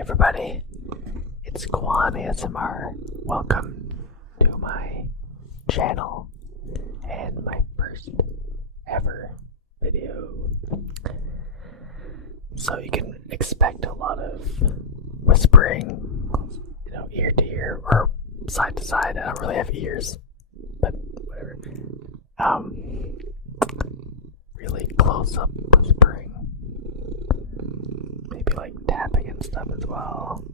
everybody, it's Kwan ASMR. Welcome to my channel and my first ever video. So you can expect a lot of whispering, ear to ear or side to side. I don't really have ears, but whatever. Really close up whispering. Maybe like tapping and stuff as well.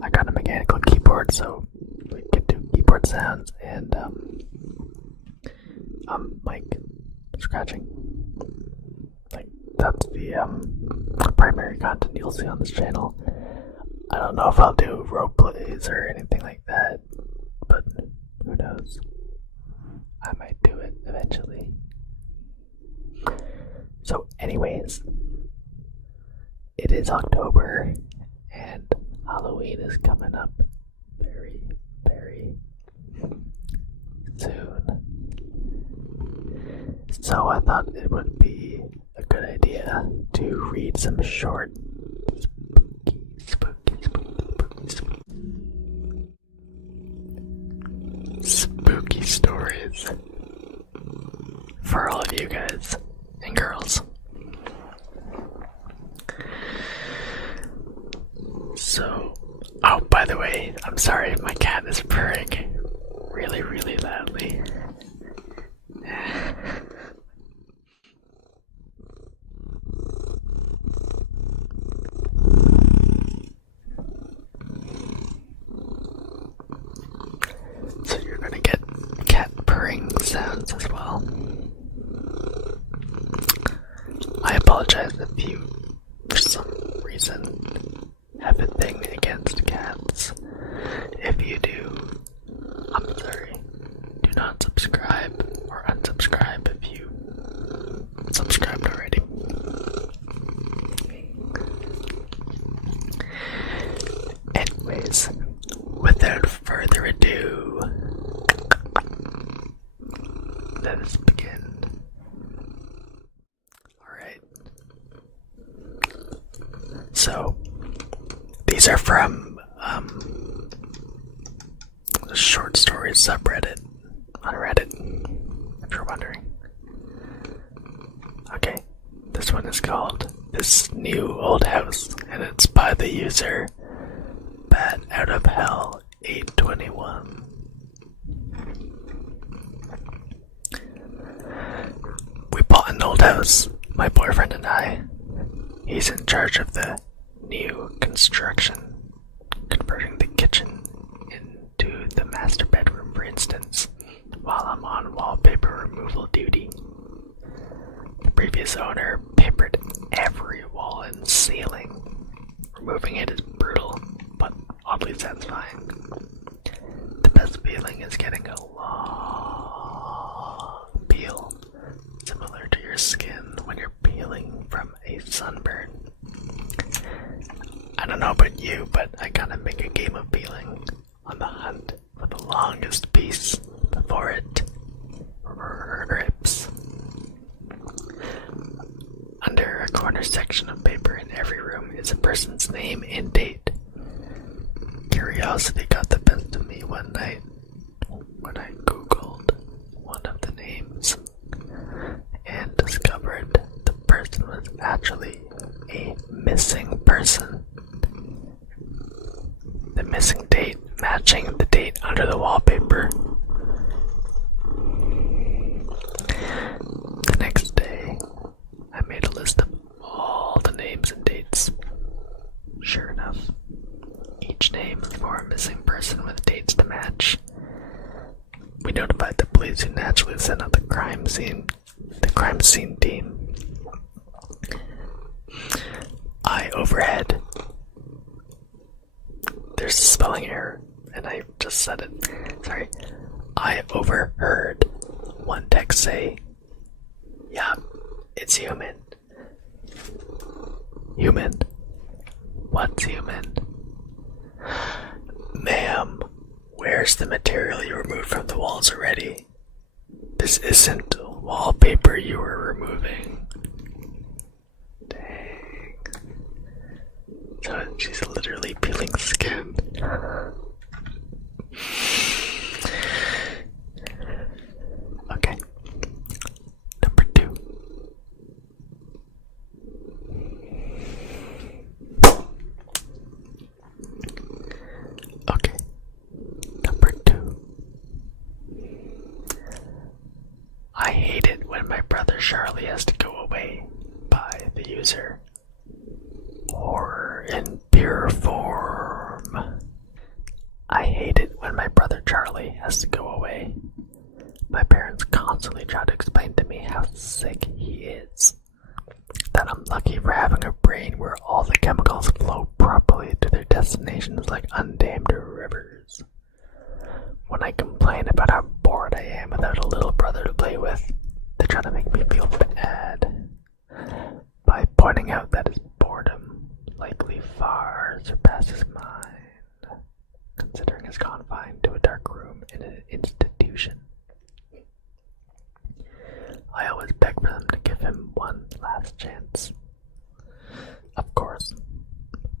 I got a mechanical keyboard, so we can do keyboard sounds and mic scratching. Like that's the primary content you'll see on this channel. I don't know if I'll do roleplays or anything like that, but who knows? I might do it eventually. So anyways, it is October and Halloween is coming up very, very soon. So I thought it would be a good idea to read some short spooky stories for all of you guys and girls. So, oh, by the way, I'm sorry, my cat is purring really, really loudly. So you're gonna get cat purring sounds as well. I apologize if you, for some reason, have a thing against cats. If you do, I'm sorry. Do not subscribe or unsubscribe if you subscribed already. Anyways, without further ado, let us begin. Alright. So, these are from the short stories subreddit on Reddit, if you're wondering. Okay, this one is called This New Old House, and it's by the user Bat Out of Hell 821. We bought an old house, my boyfriend and I. He's in charge of the new construction, converting the kitchen into the master bedroom, for instance, while I'm on wallpaper removal duty. The previous owner papered every wall and ceiling. Removing it is brutal, but oddly satisfying. The best feeling is getting a long peel, similar to your skin when you're peeling from a sunburn. I don't know about you, but I kinda make a game of peeling, on the hunt for the longest piece before it rips. Under a corner section of paper in every room is a person's name and date. Curiosity got the best of me one night when I googled one of the names and discovered the person was actually a missing person. The missing date matching the date under the wallpaper. The next day, I made a list of all the names and dates. Sure enough, each name is for a missing person with dates to match. We notified the police, who naturally sent out the crime scene team. I overhead. There's a spelling error, and I just said it. Sorry. I overheard one text say, "Yeah, it's human." Human? What's human? Ma'am, where's the material you removed from the walls already? This isn't wallpaper you were removing. Dang. So she's literally peeling skin. Okay. Number 2. Okay. Number 2. I hate it when my brother Charlie has to go away by the user. Horror in pure form. I hate it when my brother Charlie has to go away. My parents constantly try to explain to me how sick he is. That I'm lucky for having a brain where all the chemicals flow properly to their destinations like undammed rivers. When I complain about how bored I am without a little brother to play with, they try to make me feel bad by pointing out that his boredom likely far surpasses mine, considering he's confined to a dark room in an institution. I always beg for them to give him one last chance. Of course,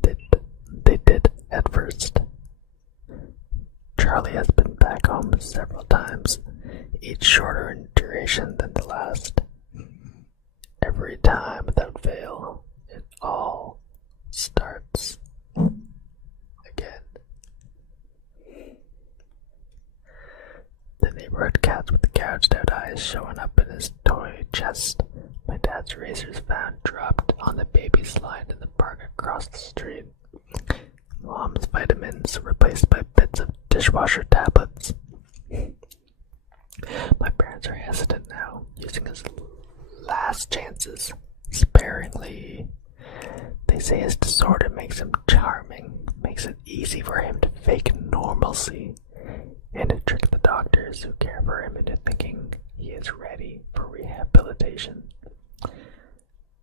they did at first. Charlie has been back home several times, each shorter in duration than the last. Every time, without fail, it all starts again. The neighborhood cat with the gouged out eyes showing up in his toy chest. My dad's razors found dropped on the baby slide in the park across the street. Mom's vitamins replaced by bits of dishwasher tablets. My parents are hesitant now, using his last chances sparingly. They say his disorder makes him charming, makes it easy for him to fake normalcy, and to trick the doctors who care for him into thinking he is ready for rehabilitation.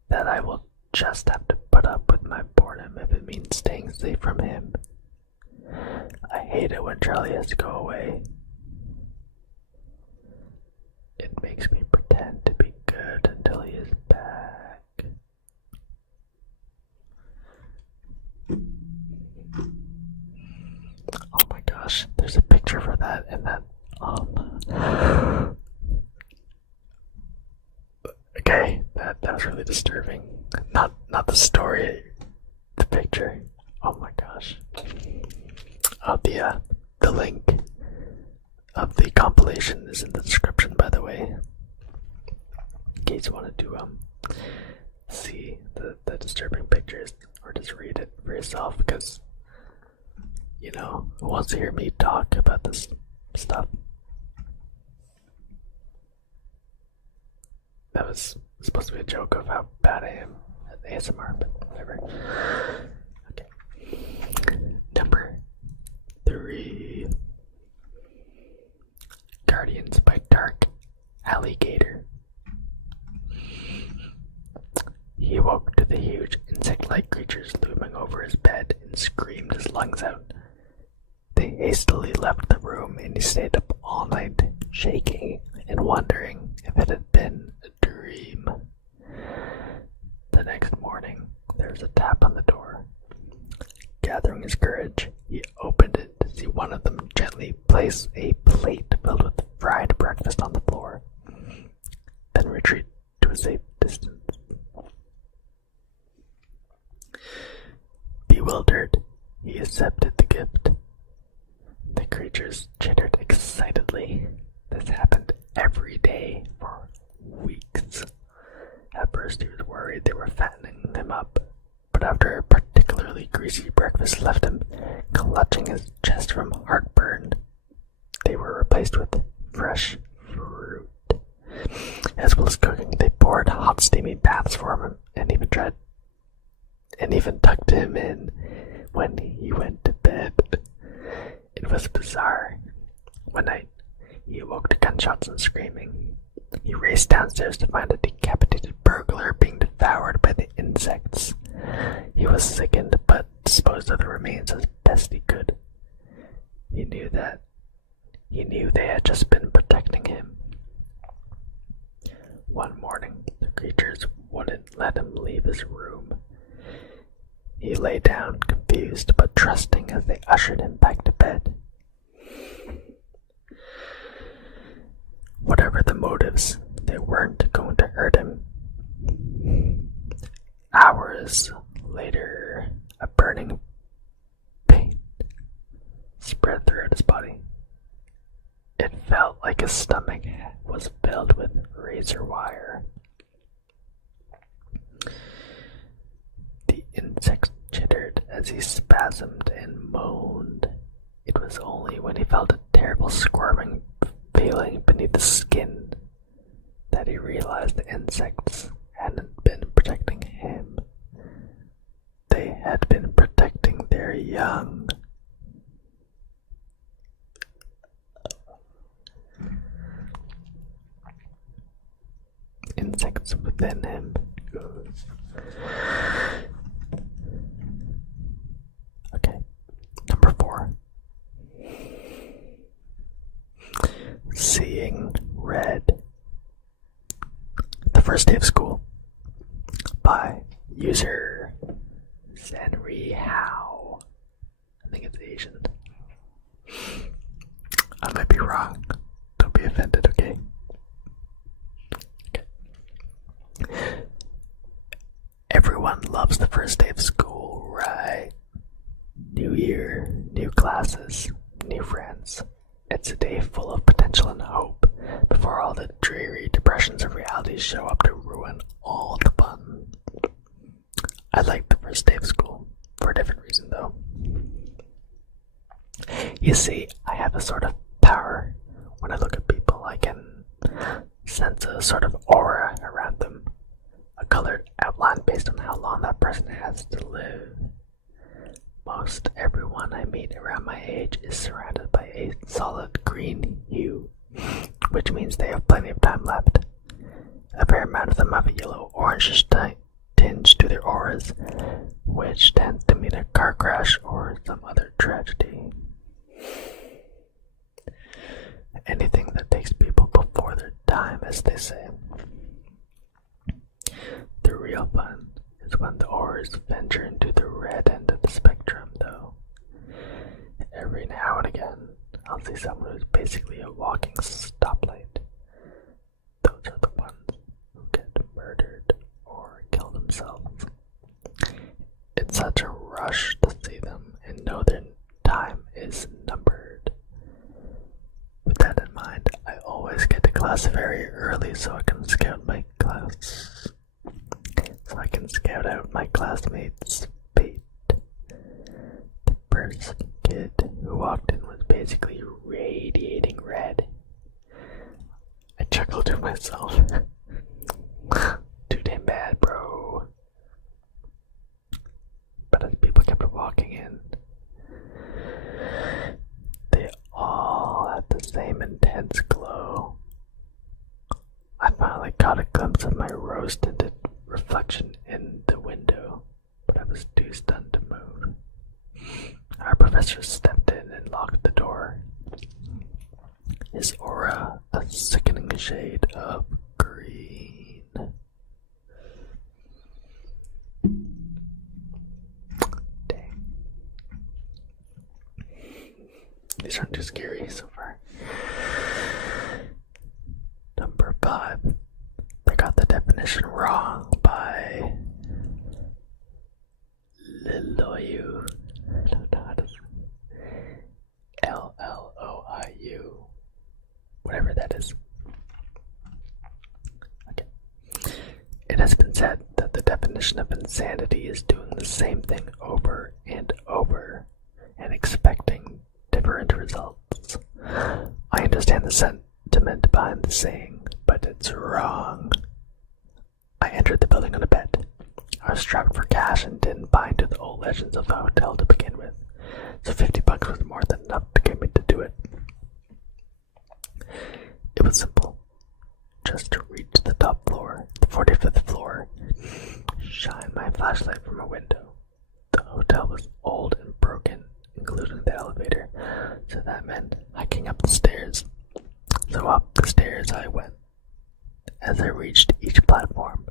That I will just have to put up with my boredom if it means staying safe from him. I hate it when Charlie has to go away. It makes me pretend to be good until he is back. Oh my gosh, there's a picture for that and that okay, that was really disturbing. Not the story, the picture. Oh my gosh. The link of the compilation is in the description, by the way, in case you wanted to see the disturbing pictures or just read it for yourself, because who wants to hear me talk about this stuff? That was supposed to be a joke of how bad I am at ASMR, but whatever. Okay. Number 3. Guardians by Dark Alligator. He woke to the huge insect-like creatures looming over his bed and screamed his lungs out. They hastily left the room and he stayed up all night, shaking and wondering if it had been a dream. The next morning, there was a tap on the door. Gathering his courage, he opened it to see one of them gently place a plate filled with fried breakfast on the floor, then retreat to a safe distance. Bewildered, he accepted the gift. The creatures chittered excitedly. This happened every day for weeks. At first he was worried they were fattening him up, but after a particularly greasy breakfast left him clutching his chest from heartburn, they were replaced with fresh fruit. As well as cooking, they poured hot steamy baths for him and even tucked him in when he went to bed. It was bizarre. One night, he awoke to gunshots and screaming. He raced downstairs to find a decapitated burglar being devoured by the insects. He was sickened, but disposed of the remains as best he could. He knew they had just been protecting him. One morning, the creatures wouldn't let him leave his room. He lay down, confused but trusting as they ushered him back to bed. Whatever the motives, they weren't going to hurt him. Hours later, a burning pain spread throughout his body. It felt like his stomach was filled with razor wire. The insect chittered as he spasmed and moaned. It was only when he felt a terrible squirming feeling beneath the skin that he realized the insects hadn't been protecting him. They had been protecting their young. Insects within him. Okay, number 4. Seeing red. The first day of school by user Zenri Hao. I think it's Asian. I might be wrong. Don't be offended, okay? Everyone loves the first day of school, right? New year, new classes, new friends. It's a day full of potential and hope before all the dreary depressions of reality show up to ruin all the fun. I like the first day of school for a different reason, though. You see, I have a sort of power. When I look at people, I can sense a sort of aura around them, a colored outline based on how long that person has to live. Most everyone I meet around my age is surrounded by a solid green hue, which means they have plenty of time left. A fair amount of them have a yellow-orangish tinge to their auras, which tends to mean a car crash or some other tragedy. Anything that takes people before their time, as they say. The real fun is when the auras venture into the red end of the spectrum, though. Every now and again, I'll see someone who's basically a walking stoplight. Those are the ones who get murdered or kill themselves. It's such a rush to see them and know their time is numbered. With that in mind, I always get to class very early so I can scout out my classmates' fate. The first kid who walked in was basically radiating red. I chuckled to myself. Too damn bad, bro. But as people kept walking in, they all had the same intense glow. I finally caught a glimpse of my rose-tinted reflection in the window, but I was too stunned to move. Our professor stepped in and locked the door. His aura a sickening shade of green. Dang. These aren't too scary so far. Number 5. They got the definition wrong by Liloiu. I don't know how to say L-L-O-I-U. Whatever that is. Okay. It has been said that the definition of insanity is doing the same thing over and over and expecting different results. I understand the sentiment behind the saying, but it's wrong. I entered the building on a bet. I was strapped for cash and didn't buy into the old legends of the hotel to begin with, so $50 was more than enough to get me to do it. It was simple. Just to reach the top floor, the 45th floor, shine my flashlight from a window. The hotel was old and broken, including the elevator, so that meant hiking up the stairs. So up the stairs I went. As I reached each platform,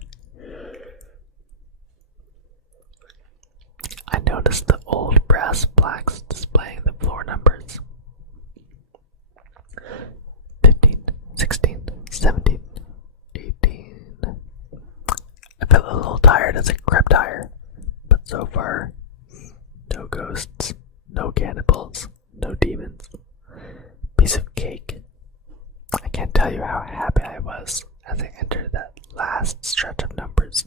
noticed the old brass plaques displaying the floor numbers. 15, 16, 17, 18. I felt a little tired as I crept higher, but so far, no ghosts, no cannibals, no demons. Piece of cake. I can't tell you how happy I was as I entered that last stretch of numbers.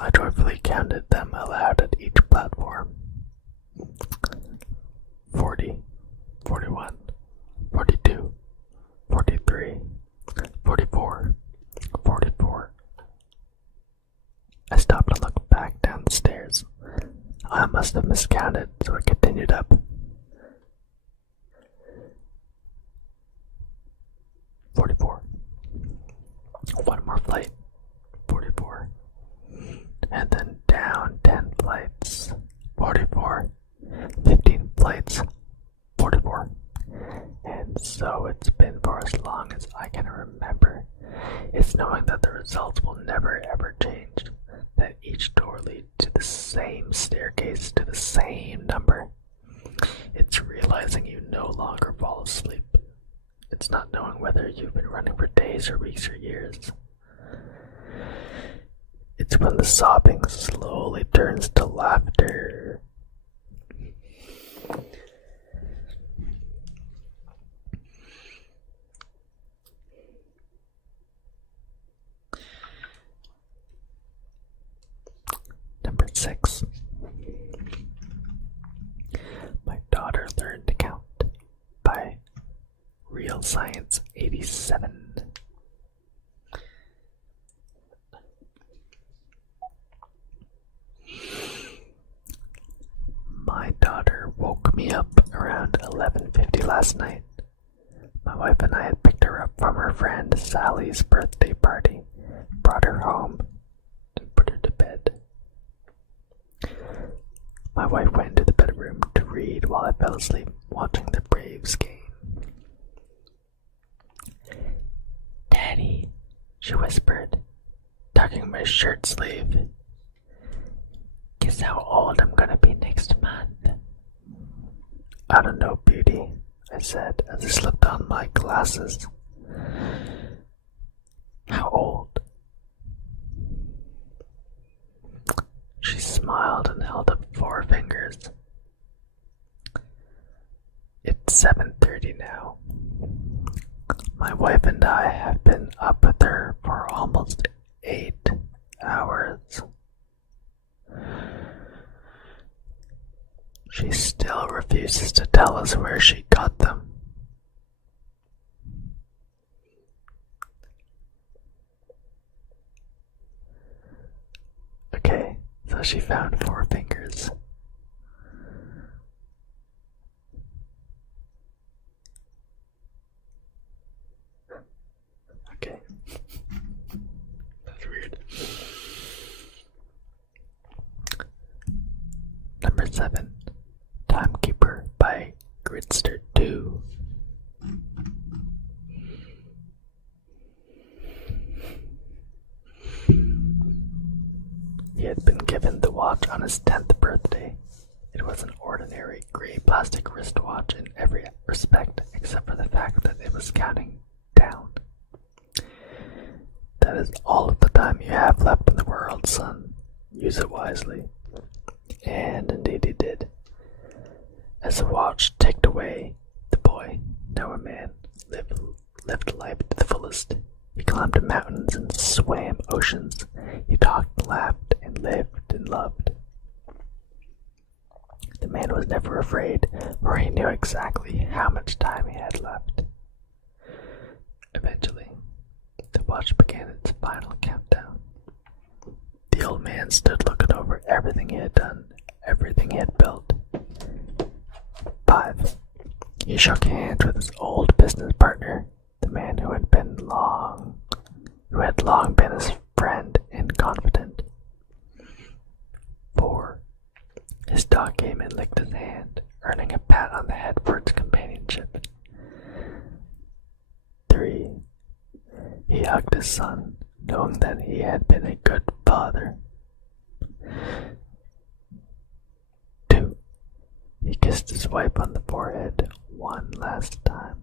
I joyfully counted them aloud at each platform. 40, 41, 42, 43, 44, 44. I stopped and looked back down the stairs. I must have miscounted, so I continued up. 44. One more flight. 44. And then down 10 flights. 44. 15 flights. 44. And so it's been for as long as I can remember. It's knowing that the results will never ever change. That each door leads to the same staircase to the same number. It's realizing you no longer fall asleep. It's not knowing whether you've been running for days or weeks or years. It's when the sobbing slowly turns to laughter. Number 6. My daughter learned to count by Real Science 87. My daughter woke me up around 11:50 last night. My wife and I had picked her up from her friend Sally's birthday party, brought her home, and put her to bed. My wife went into the bedroom to read while I fell asleep watching the Braves game. "Daddy," she whispered, tugging my shirt sleeve. "Guess how old I'm gonna be next month?" "I don't know, beauty," I said as I slipped on my glasses. "How old?" She smiled and held up 4 fingers. "It's 7:30 now. My wife and I have been up with her for almost 8 hours. She still refuses to tell us where she got them. Okay, so she found 4 fingers. Okay. That's weird. Number 7. Timekeeper by Gridster 2. He had been given the watch on his 10th birthday. It was an ordinary gray plastic wristwatch in every respect except for the fact that it was counting down. "That is all of the time you have left in the world, son. Use it wisely." And indeed he did. As the watch ticked away, the boy, now a man, lived life to the fullest. He climbed mountains and swam oceans. He talked, laughed, and lived and loved. The man was never afraid, for he knew exactly how much time he had left. Eventually, the watch began its final countdown. The old man stood looking over everything he had done, everything he had built. 5. He shook hands with his old business partner, the man who had long been his friend and confidant. 4. His dog came and licked his hand, earning a pat on the head for its companionship. 3. He hugged his son, knowing that he had been a good father. kissed his wife on the forehead one last time.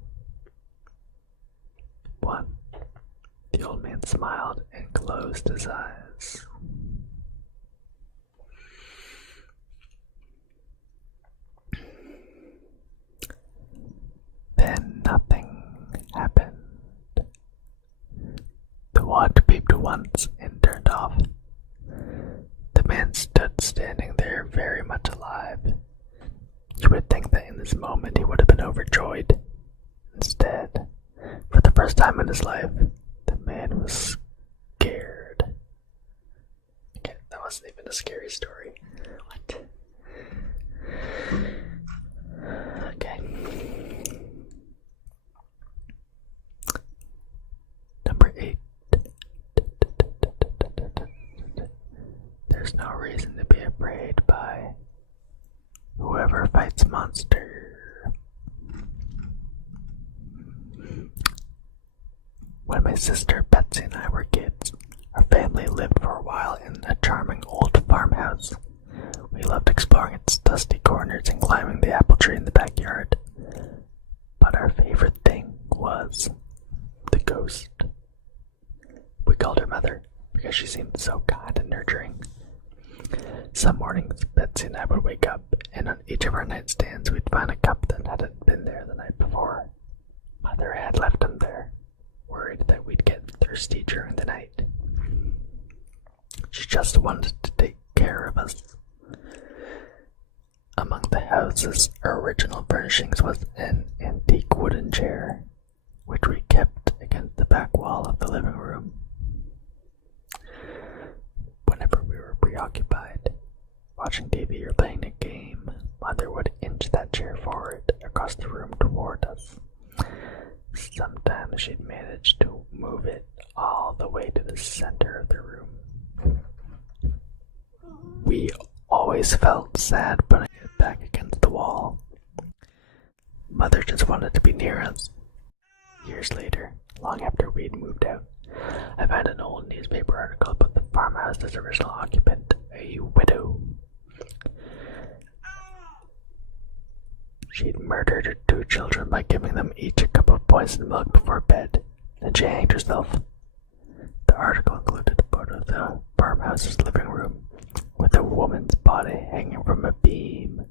One. The old man smiled and closed his eyes. Then nothing happened. The watch beeped once and turned off. The man stood standing there very much alive. You would think that in this moment he would have been overjoyed. Instead, for the first time in his life, the man was scared. Okay, that wasn't even a scary story. What? Okay. Number 8. There's no reason to be afraid by whoever fights monster. When my sister Betsy and I were kids, our family lived for a while in a charming old farmhouse. We loved exploring its dusty corners and climbing the apple tree in the backyard. But our favorite thing was the ghost. We called her Mother because she seemed so kind and nurturing. Some mornings, Betsy and I would wake up, and on each of our nightstands we'd find a cup that hadn't been there the night before. Mother had left them there, worried that we'd get thirsty during the night. She just wanted to take care of us. Among the house's original furnishings was an antique wooden chair, which we kept against the back wall of the living room. Whenever we were preoccupied, watching TV or playing a game, Mother would inch that chair forward across the room toward us. Sometimes she'd manage to move it all the way to the center of the room. We always felt sad putting it back against the wall. Mother just wanted to be near us. Years later, long after we'd moved out, I found an old newspaper article about the farmhouse's original occupant, a widow. She'd murdered her 2 children by giving them each a cup of poisoned milk before bed, then she hanged herself. The article included a photo of the farmhouse's living room, with a woman's body hanging from a beam.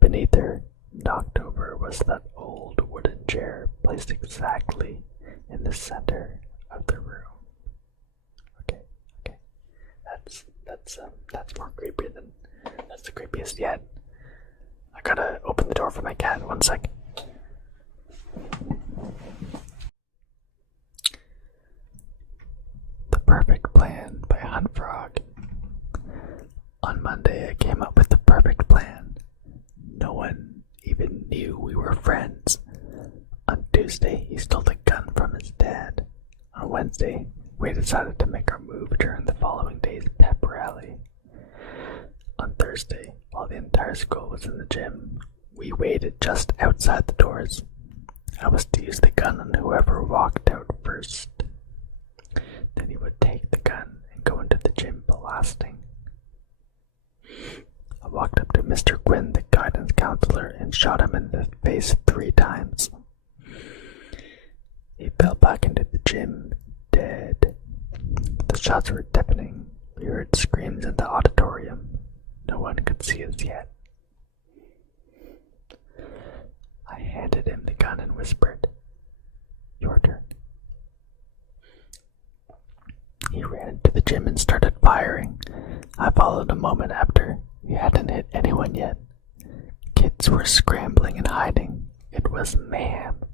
Beneath her, knocked over, was that old wooden chair placed exactly in the center of the room. Okay. That's more creepy than, that's the creepiest yet. I gotta open the door for my cat, 1 sec. The Perfect Plan by Hunt Frog. On Monday, I came up with the perfect plan. No one even knew we were friends. On Tuesday, he stole the gun from his dad. On Wednesday, we decided to make our move during the following day's pep rally. On Thursday, while the entire school was in the gym, we waited just outside the doors. I was to use the gun on whoever walked out first. Then he would take the gun and go into the gym blasting. I walked up to Mr. Quinn, the guidance counselor, and shot him in the face 3 times. He fell back into the gym, dead. The shots were deafening. We heard screams in the auditorium. No one could see us yet. I handed him the gun and whispered, "Your turn." He ran into the gym and started firing. I followed a moment after. He hadn't hit anyone yet. Kids were scrambling and hiding. It was mayhem.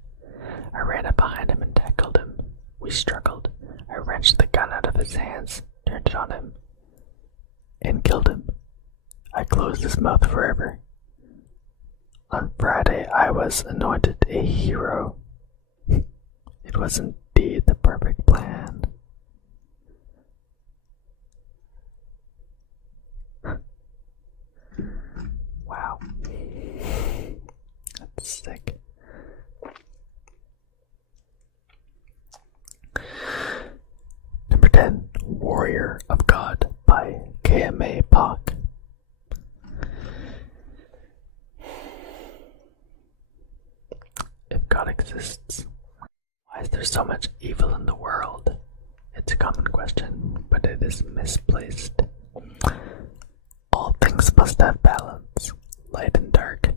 I ran up behind him and tackled him. We struggled. I wrenched the gun out of his hands, turned it on him, and killed him. I closed his mouth forever. On Friday, I was anointed a hero. It was indeed the perfect plan. Wow. That's sick. Number 10, Warrior of God by KMA Pak. exists? Why is there so much evil in the world? It's a common question, but it is misplaced. All things must have balance, light and dark,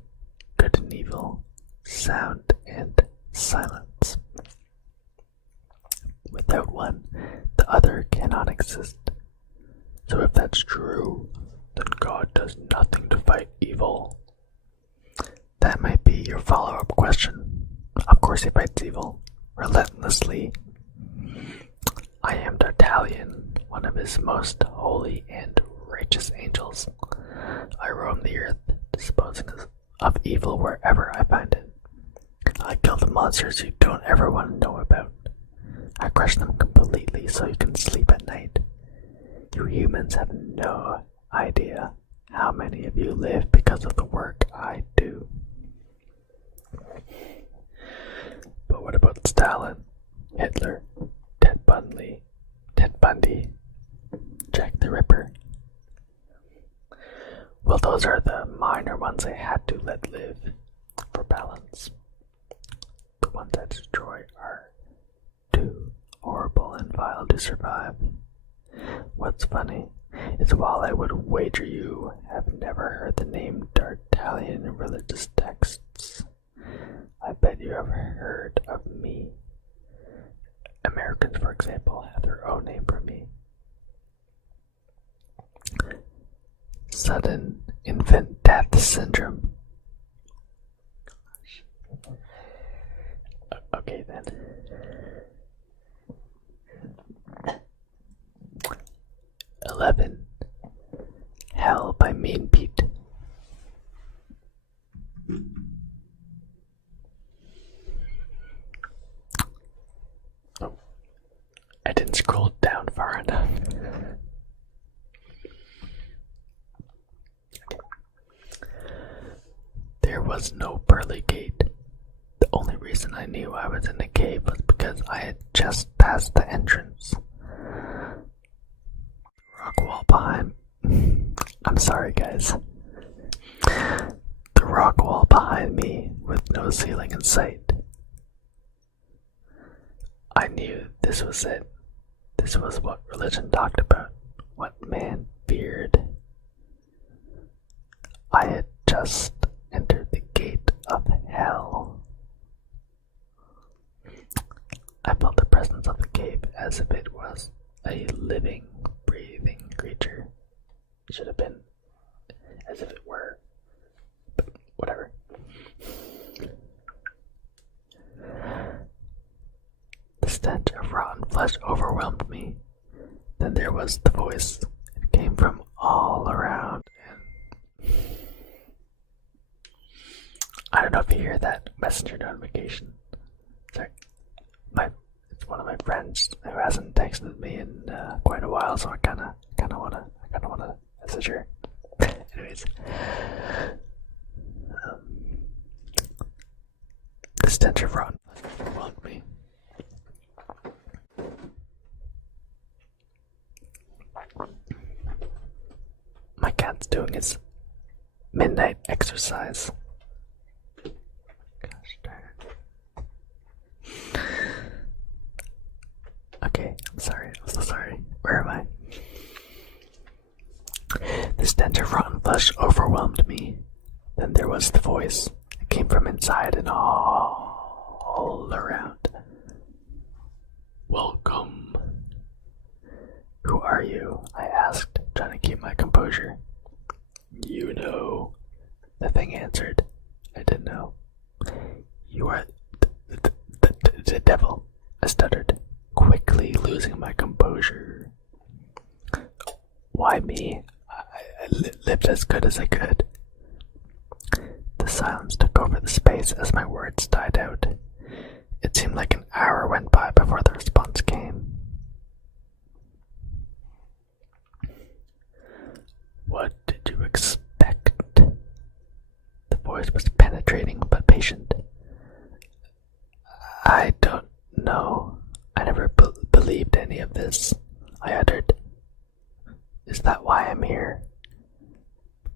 good and evil, sound and silence. Without one, the other cannot exist. So if that's true, then God does nothing to fight evil. That might be your follow-up question. Of course he fights evil, relentlessly. I am D'Artagnan, one of his most holy and righteous angels. I roam the earth, disposing of evil wherever I find it. I kill the monsters you don't ever want to know about. I crush them completely so you can sleep at night. You humans have no idea how many of you live because of the work I do. But what about Stalin, Hitler, Ted Bundy, Jack the Ripper? Well, those are the minor ones I had to let live for balance. The ones I destroy are too horrible and vile to survive. What's funny is while I would wager you have never heard the name D'Artagnan in religious texts, I bet you have heard of me. Americans, for example, have their own name for me. Sudden infant death syndrome. Okay then. 11. Hell by Mean Pete. Oh, I didn't scroll down far enough. There was no pearly gate. The only reason I knew I was in a cave was because I had just passed the entrance. Rock wall behind. I'm sorry, guys. The rock wall behind me with no ceiling in sight. I knew this was it. This was what religion talked about, what man feared. I had just entered the gate of hell. I felt the presence of the cave as if it was a living, breathing creature. It should have been as if it were, but whatever. The stench of rotten flesh overwhelmed me. Then there was the voice. It came from all around. And I don't know if you hear that messenger notification. Sorry. It's one of my friends who hasn't texted me in quite a while, so I kind of wanna message her. Anyways, the stench of rotten flesh overwhelmed me. My cat's doing his midnight exercise. Gosh darn it. Okay, I'm sorry. I'm so sorry. Where am I? The stench of rotten flesh overwhelmed me. Then there was the voice. It came from inside and all around. Welcome. Who are you? I asked, trying to keep my composure. You know, the thing answered. I didn't know. You are the devil, I stuttered, quickly losing my composure. Why me? I lived as good as I could. The silence took over the space as my words died out. It seemed like an hour went by before the response came. What did you expect? The voice was penetrating but patient. I don't know. I never believed any of this, I uttered. Is that why I'm here?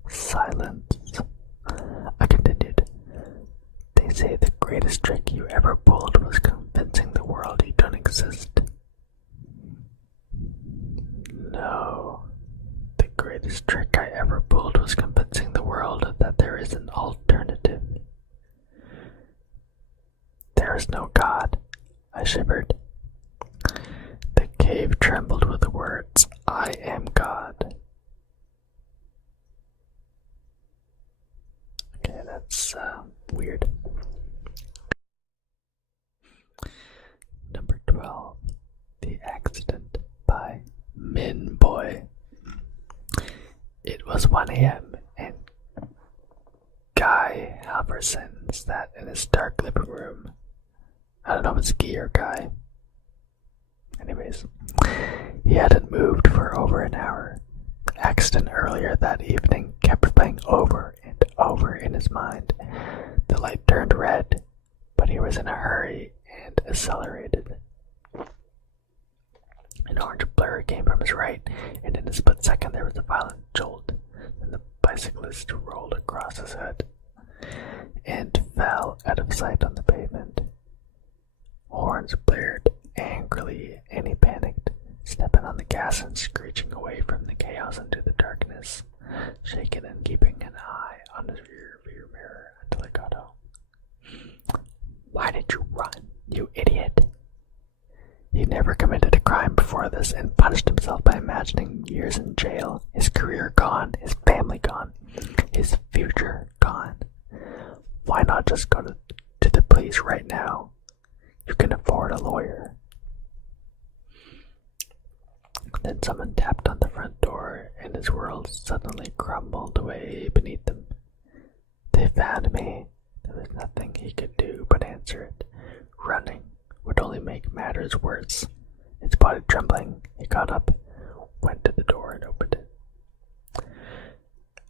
Silence. I continued. They say the greatest trick you ever pulled greatest trick I ever pulled was convincing the world that there is an alternative. There is no God, I shivered. The cave trembled with the words, I am God. Okay, that's weird. Number 12, The Accident by Min Boy. It was 1 a.m. and Guy Halverson sat in his dark living room. I don't know if it's Guy or Guy. Anyways, he hadn't moved for over an hour. The accident earlier that evening kept playing over and over in his mind. The light turned red, but he was in a hurry and accelerated. An orange blur came from his right, and in a split second there was a violent jolt. Then the bicyclist rolled across his hood and fell out of sight on the pavement. Horns blared angrily, and he panicked, stepping on the gas and screeching away from the chaos into the darkness, shaking and keeping an eye on his rear mirror until he got home. Why did you run, you idiot? He'd never committed a crime before this and punished himself by imagining years in jail, his career gone, his family gone, his future gone. Why not just go to the police right now? You can afford a lawyer. Then someone tapped on the front door, and his world suddenly crumbled away beneath him. They found me. There was nothing he could do but answer it. Running would only make matters worse. His body trembling, he got up, went to the door and opened it.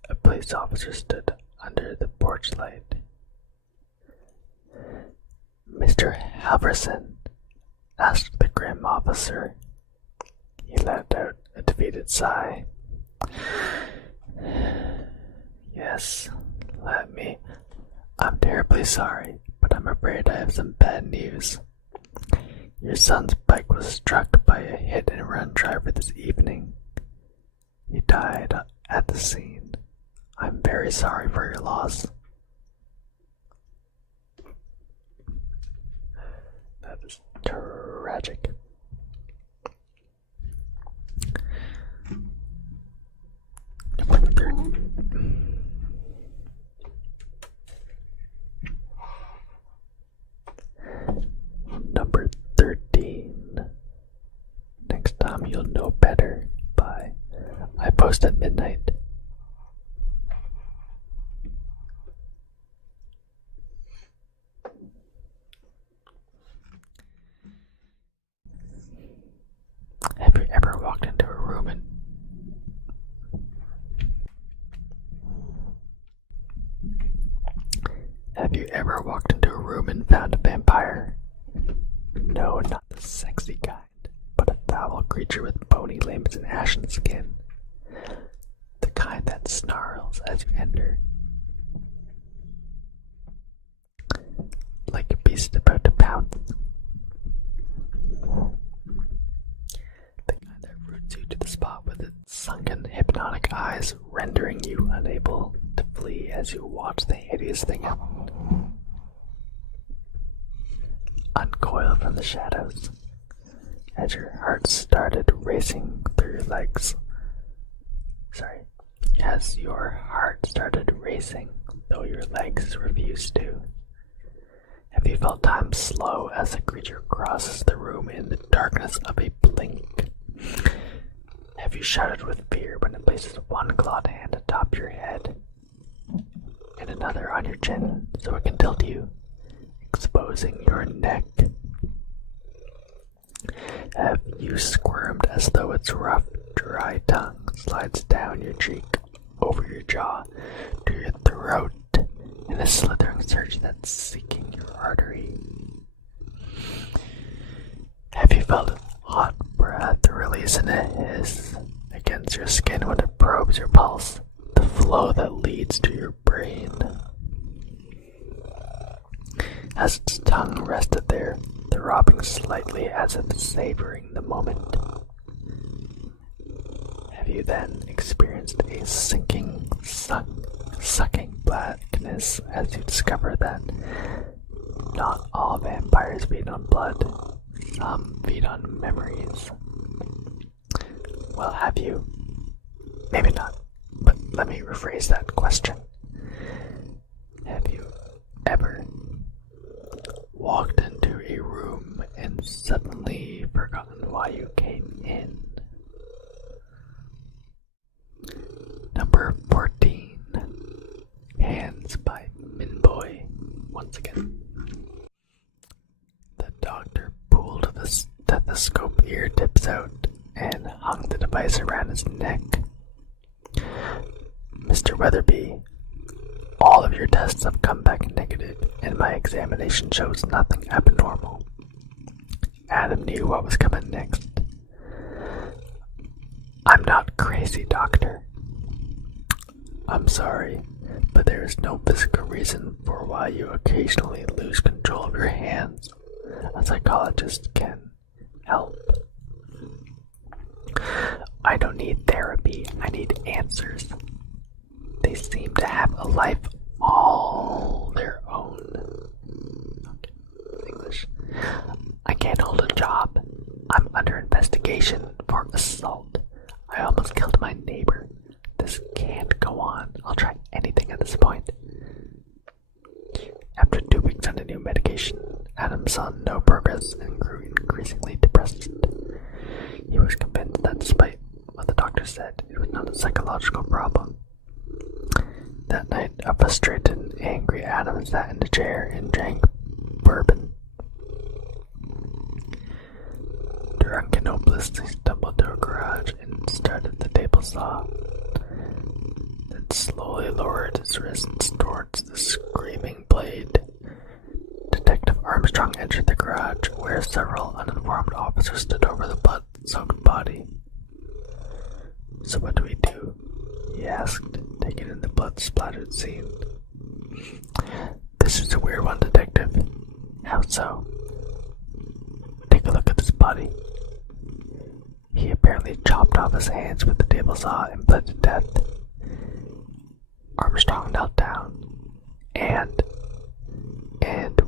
A police officer stood under the porch light. Mr. Halverson, asked the grim officer. He let out a defeated sigh. Yes, let me. I'm terribly sorry, but I'm afraid I have some bad news. Your son's bike was struck by a hit-and-run driver this evening. He died at the scene. I'm very sorry for your loss. That is tragic. Number 13. Next time you'll know better by I Post at Midnight. Have you ever walked into a room and found a vampire? No, not the sexy kind, but a foul creature with bony limbs and ashen skin. The kind that snarls as you enter, like a beast about to pounce. The kind that roots you to the spot with its sunken, hypnotic eyes, rendering you unable to flee as you watch the hideous thing uncoil from the shadows. As your heart started racing through your legs. As your heart started racing, though your legs refused to. Have you felt time slow as the creature crosses the room in the darkness of a blink? Have you shouted with fear when it places one clawed hand atop your head and another on your chin so it can tilt you, exposing your neck? Have you squirmed as though its rough, dry tongue slides down your cheek, over your jaw, to your throat, in a slithering search that's seeking your artery? Have you felt a hot breath releasing a hiss against your skin when it probes your pulse, the flow that leads to your brain? As its tongue rested there, throbbing slightly as if savoring the moment. Have you then experienced a sucking blackness as you discover that not all vampires feed on blood, some feed on memories? Well, have you? Maybe not, but let me rephrase that question. Have you ever walked into a room and suddenly forgotten why you came in? Number 14. Hands by Minboy. Once again. The doctor pulled the stethoscope ear tips out and hung the device around his neck. Mr. Weatherby, all of your tests have come back negative, and my examination shows nothing abnormal. Adam knew what was coming next. I'm not crazy, doctor. I'm sorry, but there is no physical reason for why you occasionally lose control of your hands. A psychologist can help. I don't need therapy, I need answers. They seem to have a life all their own. Okay, English. I can't hold a job. I'm under investigation for assault. I almost killed my neighbor. This can't go on. I'll try anything at this point. After 2 weeks on a new medication, Adam saw no progress and grew increasingly depressed. He was convinced that despite what the doctor said, it was not a psychological problem. That night, a frustrated and angry Adam sat in the chair and drank bourbon. Drunk and hopeless, he stumbled to a garage and started the table saw. Then slowly lowered his wrists towards the screaming blade. Detective Armstrong entered the garage, where several uninformed officers stood over the blood-soaked body. So what do we do? He asked, taking in the blood-splattered scene. This is a weird one, Detective. How so? Take a look at this body. He apparently chopped off his hands with the table saw and bled to death. Armstrong knelt down, and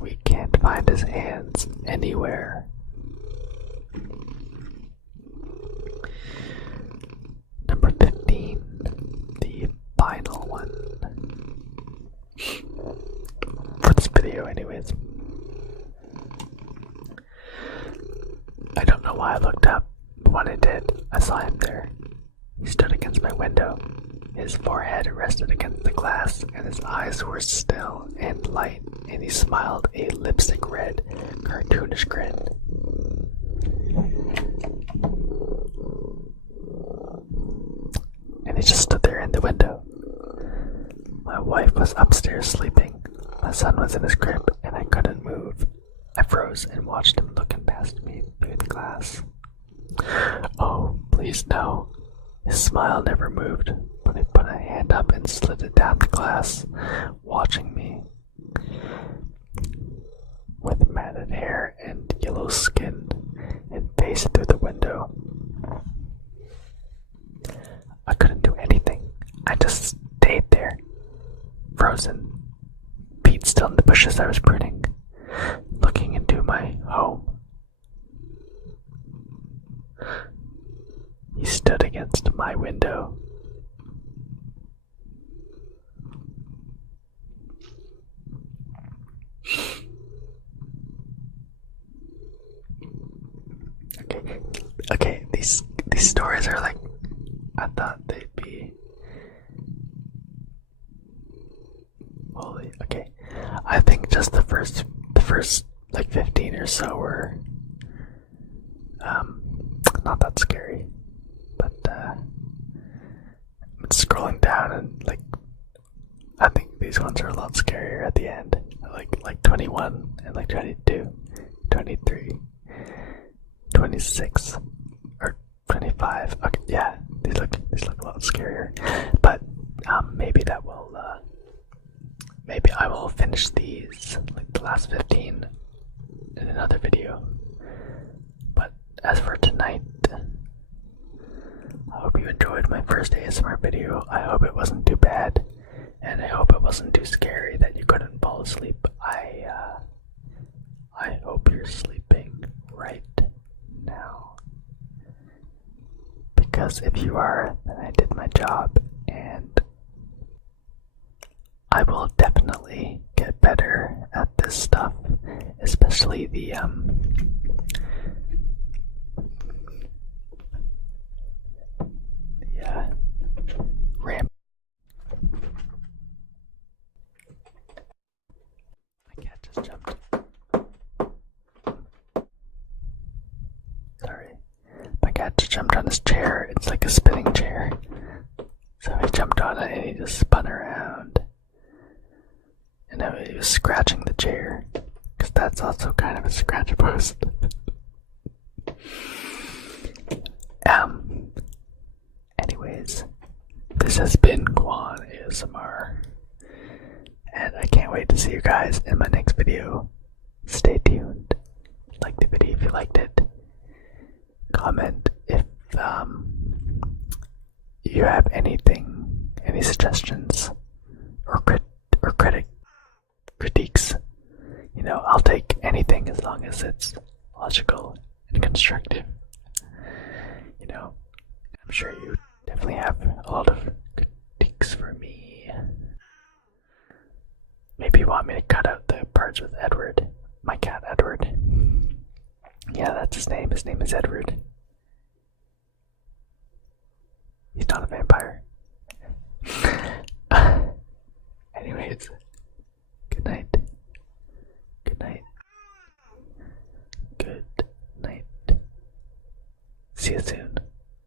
we can't find his hands anywhere. Number 15, the final one. For this video, anyways. I don't know why I looked up, but when I did, I saw him there. He stood against my window. His forehead rested against the glass, and his eyes were still and light, and he smiled a lipstick-red, cartoonish grin. And he just stood there in the window. My wife was upstairs sleeping. My son was in his crib, and I couldn't move. I froze and watched him looking past me through the glass. Oh, please no. His smile never moved, but he put a hand up and slid it down the glass, watching me. With matted hair and yellow skin, and faced through the window. I couldn't do anything. I just stayed there, frozen, feet still in the bushes I was pruning, looking into my home. He stood against my window. Okay, these stories are like, I thought they'd be holy. Okay, I think just the first like 15 or so were not that scary, but I'm scrolling down and like I think these ones are a lot scarier at the end, like 21 and like 22, 23, 26 or 25. Okay, yeah, these look a lot scarier, but maybe that will maybe I will finish these, like the last 15, in another video. But as for tonight, I hope you you enjoyed my first ASMR video. I hope it wasn't too bad, and I hope it wasn't too scary that you couldn't fall asleep. I hope you're sleeping right now. Because if you are, then I did my job, and I will definitely get better at this stuff, especially the ramp. My cat just jumped. Sorry. My cat just jumped on his chair. It's like a spinning chair. So he jumped on it and he just spun around. And now he was scratching the chair. Because that's also kind of a scratch post. Anyways, this has been Quan ASMR. And I can't wait to see you guys in my next video. Stay tuned. Like the video if you liked it. Comment if you have anything, any suggestions or critiques. You know, I'll take anything as long as it's logical and constructive. You know, I'm sure you definitely have a lot of critiques for me. Maybe you want me to cut out the parts with Edward, my cat Edward. Yeah, that's his name. His name is Edward. He's not a vampire. Anyways, good night. Good night. Good night. See you soon.